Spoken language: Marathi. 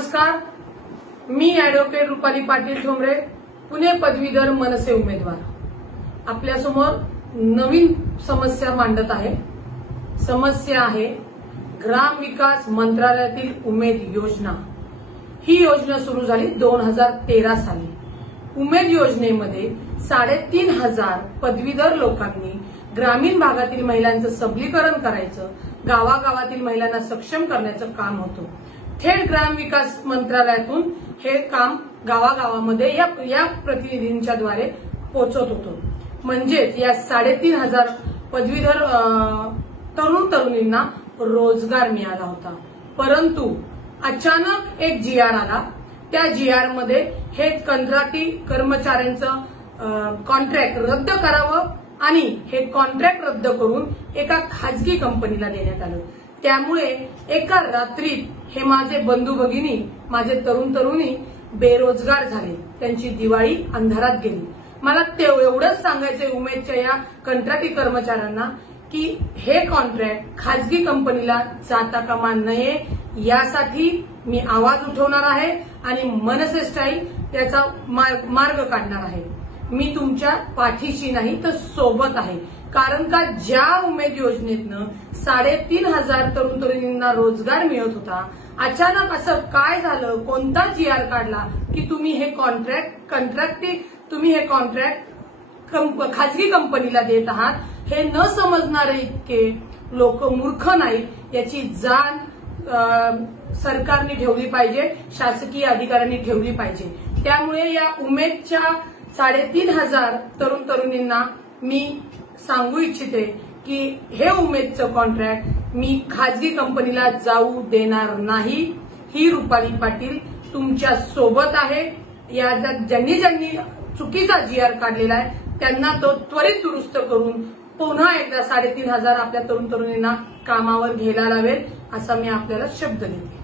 नमस्कार, मी ऍडव्होकेट रुपाली पाटील ठोंबरे, पुणे पदवीधर मनसे उमेदवार आपल्यासमोर नवीन समस्या मांडत आहे। समस्या आहे ग्राम विकास मंत्रालयातील उमेद योजना। ही योजना सुरू झाली 2013 साली। उमेद योजनेमध्ये 3,500 पदवीधर लोकांनी ग्रामीण भागातील महिलांचं सबलीकरण करायचं, गावागावातील महिलांना सक्षम करण्याचं काम होतं। थेट ग्राम विकास मंत्रालयातून हे काम गावागावामध्ये या प्रतिनिधींच्या द्वारे पोहोचत होतं। म्हणजेच या 3,500 पदवीधर तरुण तरुणींना रोजगार मिळाला होता। परंतु अचानक एक जीआर आला। त्या जीआर मध्ये हे कंत्राटी कर्मचाऱ्यांचं कॉन्ट्रॅक्ट रद्द करावं आणि हे कॉन्ट्रॅक्ट रद्द करून एका खाजगी कंपनीला देण्यात आलं। त्यामुळे एका रात्रीत हे माझे बंधू भगिनी, माझे तरुण तरुणी बेरोजगार झाले। त्यांची दिवाळी अंधारात गेली। मला एवढंच सांगायचंय उमेदच्या या कंत्राटी कर्मचाऱ्यांना की हे कॉन्ट्रॅक्ट खाजगी कंपनीला जाता कामा नये, यासाठी मी आवाज उठवणार आहे आणि मनसे स्टाईल याचा मार्ग काढणार आहे। मी तुमच्या पाठीशी नाही तर सोबत आहे। कारण का ज्या उमेद योजनेतनं 3,500 तरुण तरुणींना रोजगार मिळत होता, अचानक असं काय झालं, कोणता जीआर काढला की तुम्ही हे कॉन्ट्रॅक्ट खाजगी कंपनीला देत आहात? हे न समजणारे इतके लोक मूर्ख नाही, याची जाण सरकारने ठेवली पाहिजे, शासकीय अधिकाऱ्यांनी ठेवली पाहिजे। त्यामुळे या उमेदच्या 3,500 तरुण तरुणींना मी सांगू इच्छिते की हे उमेदचं कॉन्ट्रॅक्ट मी खाजगी कंपनीला जाऊ देणार नाही। ही रुपाली पाटील तुमच्या सोबत आहे। या ज्यांनी चुकीचा जीआर काढलेला आहे त्यांना तो त्वरित दुरुस्त करून पुन्हा एकदा 3,500 आपल्या तरुण तरुणींना कामावर घ्यायला लावेल, असा मी आपल्याला शब्द देते।